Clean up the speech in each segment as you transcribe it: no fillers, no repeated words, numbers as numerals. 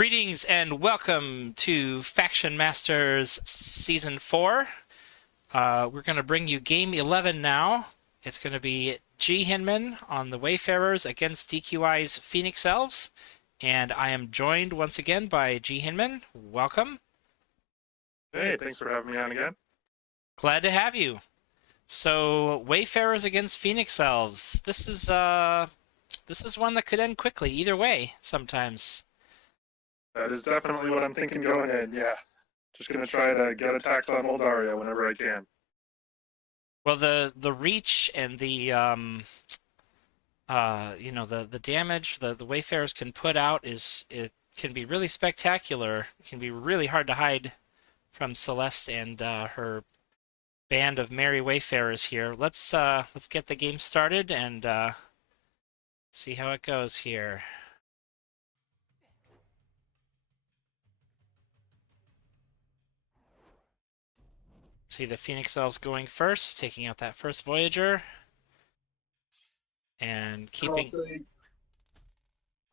Greetings and welcome to Faction Masters Season 4. We're going to bring you Game 11 now. It's going to be ghhinman on the Wayfarers against DQI's Phoenix Elves. And I am joined once again by ghhinman. Welcome. Hey, thanks for having me on again. Glad to have you. So, Wayfarers against Phoenix Elves. This is one that could end quickly either way sometimes. That is definitely what I'm thinking going in, yeah. Just gonna try to get attacks on Moldaria whenever I can. Well, the reach and the the damage the Wayfarers can put out it can be really spectacular. It can be really hard to hide from Celeste and her band of merry Wayfarers here. Let's get the game started and see how it goes here. See the Phoenix Elves going first, taking out that first Voyager, and keeping.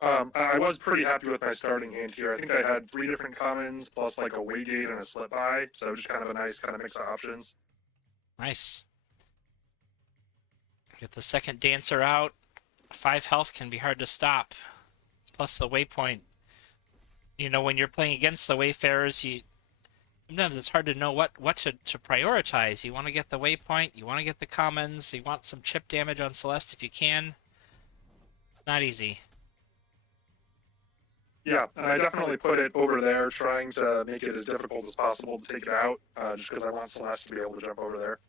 I was pretty happy with my starting hand here. I think I had 3 different commons plus like a Waygate and a Slip By, so just kind of a nice kind of mix of options. Nice. Get the second Dancer out. 5 health can be hard to stop. Plus the waypoint. You know, when you're playing against the Wayfarers, sometimes it's hard to know what to prioritize. You want to get the waypoint, you want to get the commons, you want some chip damage on Celeste if you can. Not easy. Yeah, and I definitely put it over there, trying to make it as difficult as possible to take it out, just because I want Celeste to be able to jump over there.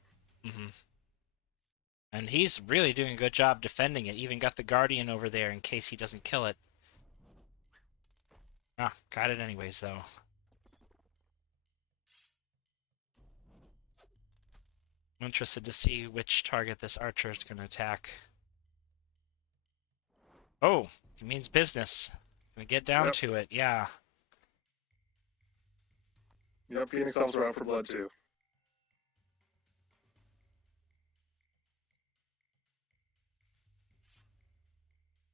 And he's really doing a good job defending it. Even got the Guardian over there in case he doesn't kill it. Ah, got it anyways, though. I'm interested to see which target this archer is going to attack. Oh, it means business. Gonna get down to it, yeah. Yep, Phoenix Elves are out for blood too.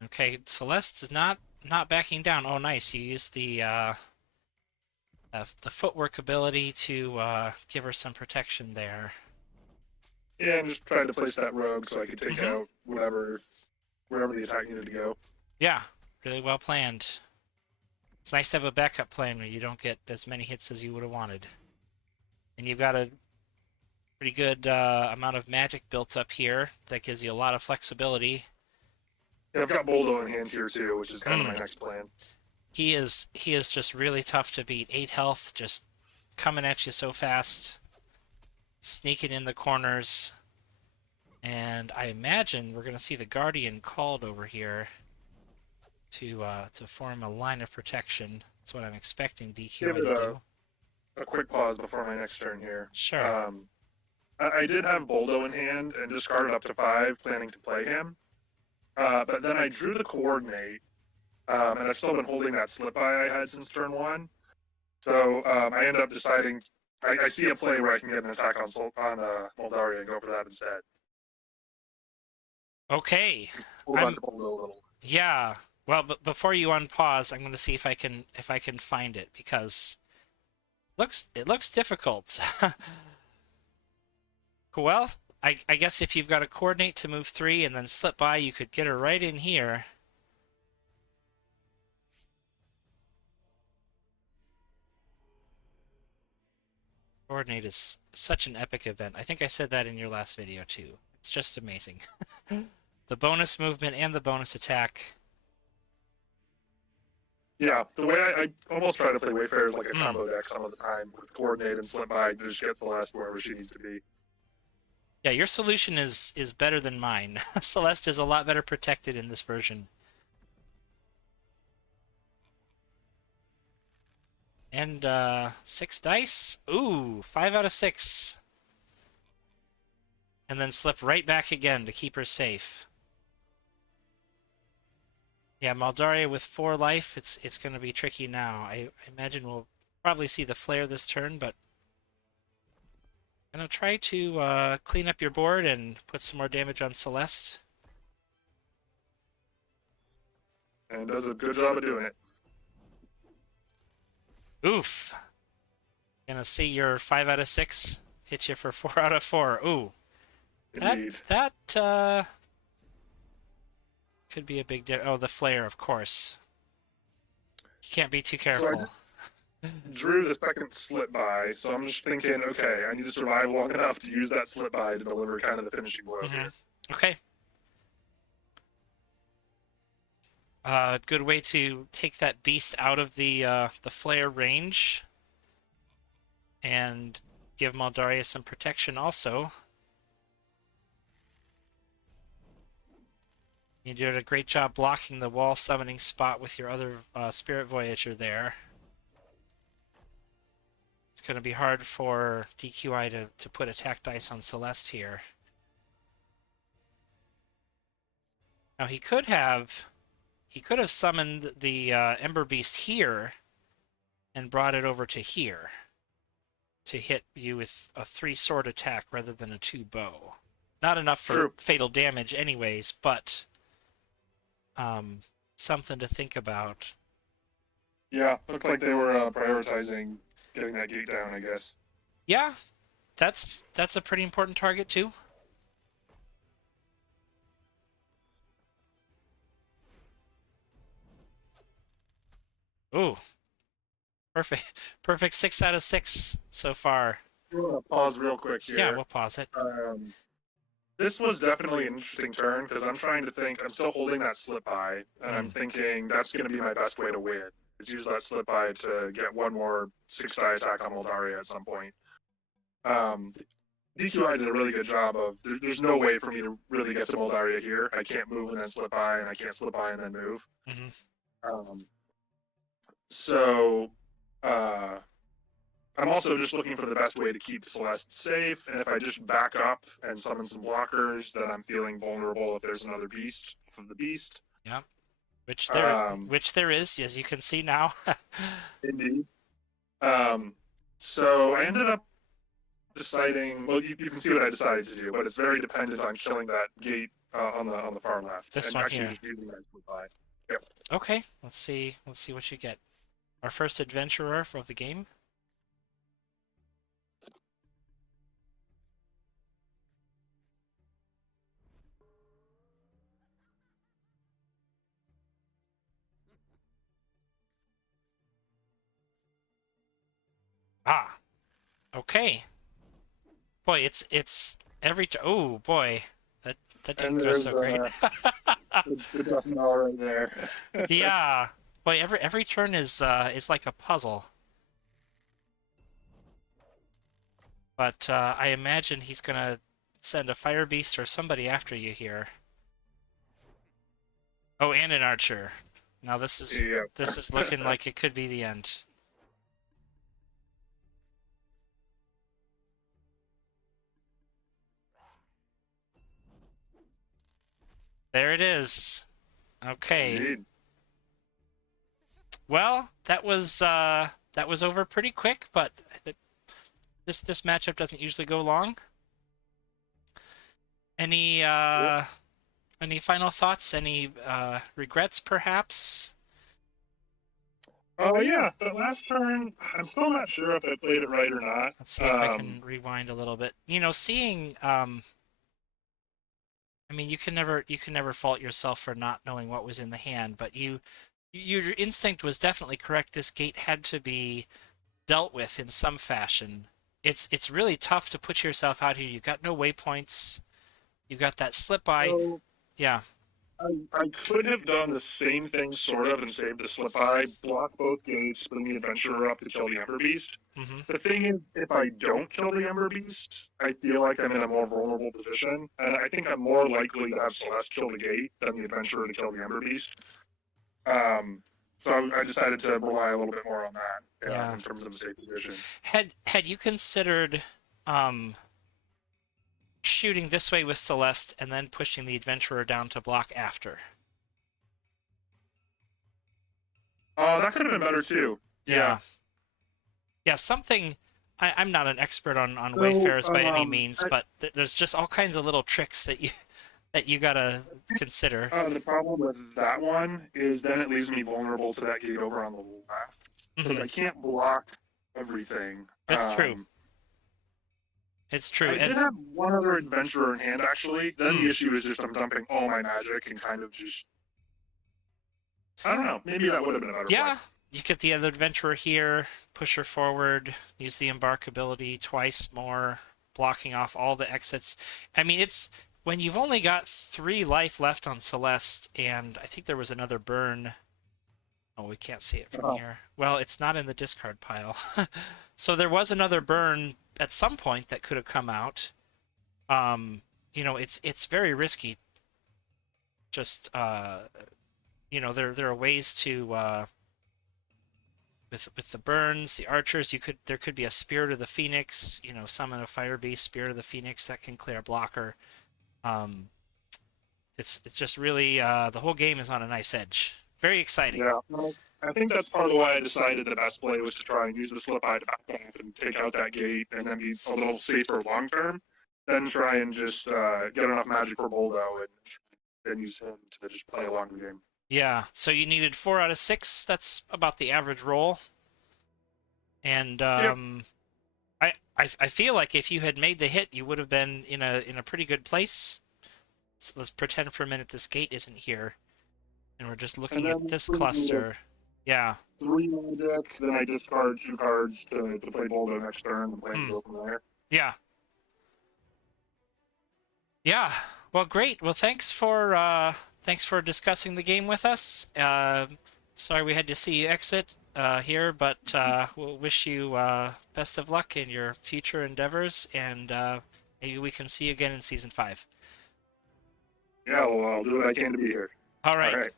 Okay, Celeste is not backing down. Oh, nice. You used the footwork ability to give her some protection there. Yeah, I'm just trying to place that rogue so I could take out wherever the attack needed to go. Yeah, really well planned. It's nice to have a backup plan where you don't get as many hits as you would have wanted. And you've got a pretty good amount of magic built up here that gives you a lot of flexibility. Yeah, I've got Boldo in hand here too, which is kind of my next plan. He is just really tough to beat. 8 health, just coming at you so fast. Sneaking in the corners. And I imagine we're going to see the Guardian called over here to form a line of protection. That's what I'm expecting DQ to do. A quick pause before my next turn here. Sure. I did have Boldo in hand and discarded up to 5, planning to play him. But then I drew the Coordinate, and I've still been holding that Slip By I had since turn 1. So I end up deciding, I see a play where I can get an attack on Moldaria and go for that instead. Okay. Hold on to Boldo a little. Yeah. Well, but before you unpause, I'm going to see if I can find it because it looks difficult. Well, I guess if you've got a Coordinate to move 3 and then Slip By, you could get her right in here. Coordinate is such an epic event. I think I said that in your last video too. It's just amazing. The bonus movement and the bonus attack. Yeah, the way I almost try to play Wayfarers like a combo deck some of the time with Coordinate and Slip By to just get Celeste wherever she needs to be. Yeah, your solution is better than mine. Celeste is a lot better protected in this version. And 6 dice. Ooh, 5 out of 6. And then slip right back again to keep her safe. Yeah, Moldaria with 4 life, it's going to be tricky now. I imagine we'll probably see the flare this turn, but I'm going to try to clean up your board and put some more damage on Celeste. And does a good job of doing it. Oof. Gonna see your 5 out of 6 hit you for 4 out of 4. Ooh. That Indeed. that could be a big oh, the flare, of course. You can't be too So I careful. drew the second slip by, so I'm just thinking, okay, I need to survive long enough to use that slip by to deliver kind of the finishing blow Mm-hmm. here. Okay. Good way to take that beast out of the flare range and give Moldaria some protection also. You did a great job blocking the wall summoning spot with your other Spirit Voyager there. It's going to be hard for DQI to put attack dice on Celeste here. Now he could have summoned the Ember Beast here and brought it over to here to hit you with a 3-sword attack rather than a 2 bow. Not enough for True. fatal damage anyways, but something to think about. Yeah, looked like they were prioritizing getting that gate down, I guess. Yeah, that's a pretty important target too. Ooh, perfect, perfect 6 out of 6 so far. Pause real quick Yeah, here. we'll pause it. This was definitely an interesting turn because I'm trying to think. I'm still holding that slip by, and I'm thinking that's going to be my best way to win. Is use that slip by to get one more 6-die attack on Moldaria at some point. DQI did a really good job of. There's no way for me to really get to Moldaria here. I can't move and then slip by, and I can't slip by and then move. Um, so I'm also just looking for the best way to keep Celeste safe, and if I just back up and summon some blockers, then I'm feeling vulnerable if there's another beast of the beast. Yeah, which Um, there is, as you can see now. Indeed. So I ended up deciding. Well, you can see what I decided to do, but it's very dependent on killing that gate on the far left, This and one actually here. just using that goodbye. Yep. Okay, let's see what you get. Our first adventurer of the game. Ah, okay. Boy, it's every oh boy, that didn't And go there's so great. the death knell right there. Yeah, boy, every turn is like a puzzle. But I imagine he's gonna send a fire beast or somebody after you here. Oh, and an archer. Now Yeah. this is looking like it could be the end. There it is. Okay. Indeed. Well, that was over pretty quick, but this matchup doesn't usually go long. Any any final thoughts? Any regrets, perhaps? Oh yeah, that last turn, I'm still not sure if I played it right or not. Let's see if I can rewind a little bit. You know, seeing I mean, you can never fault yourself for not knowing what was in the hand, but your instinct was definitely correct. This gate had to be dealt with in some fashion. It's really tough to put yourself out here. You've got no waypoints. You've got that slip by. So Yeah. I could have done the same thing sort of and saved the slip eye, block both gates, bring the adventurer up to kill the Ember Beast. Mm-hmm. The thing is, if I don't kill the Ember Beast, I feel like I'm in a more vulnerable position, and I think I'm more likely to have Celeste kill the gate than the adventurer to kill the Ember Beast. So I decided to rely a little bit more on that Yeah. in terms of a safe position. Had you considered um shooting this way with Celeste and then pushing the adventurer down to block after? That could have been better too. Yeah. Yeah, something I'm not an expert on So, Wayfarers by any means, but there's just all kinds of little tricks that you gotta consider. the problem with that one is then it leaves me vulnerable to that gate over on the left. because I can't block everything. It's true. It's true. I did And have one other adventurer in hand actually. Then Hmm. the issue is just I'm dumping all my magic and kind of just I don't know. Maybe that would have been a better play. Yeah, you get the other adventurer here, push her forward, use the embark ability twice more, blocking off all the exits. I mean, it's when you've only got 3 life left on Celeste, and I think there was another burn. Oh, we can't see it from Oh, here. Well, it's not in the discard pile. So there was another burn at some point that could have come out. Um, it's very risky. Just there are ways to with the burns, the archers, there could be a Spirit of the Phoenix, summon a fire beast, Spirit of the Phoenix that can clear a blocker. Um, it's just really the whole game is on a nice edge. Very exciting. yeah. Well, I think that's part of why I decided the best play was to try and use the slip eye to back off and take out that gate and then be a little safer long term. Then try and just get enough magic for Boldo and use him to just play along the game. Yeah. So you needed 4 out of 6. That's about the average roll. And Yep. I feel like if you had made the hit, you would have been in a pretty good place. So let's pretend for a minute this gate isn't here, and we're just And looking at then this cluster. Yeah. 3 magic, then I discard 2 cards to play Boldo next turn and plan to Hmm. go from there. Yeah. Yeah. Well, great. Well, thanks for discussing the game with us. Sorry we had to see you exit here, but we'll wish you best of luck in your future endeavors, and maybe we can see you again in season 5. Yeah, well, I'll do what I can to be here. All All right. right.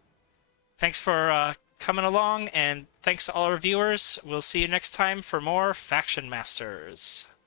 Thanks for coming along, and thanks to all our viewers. We'll see you next time for more Faction Masters.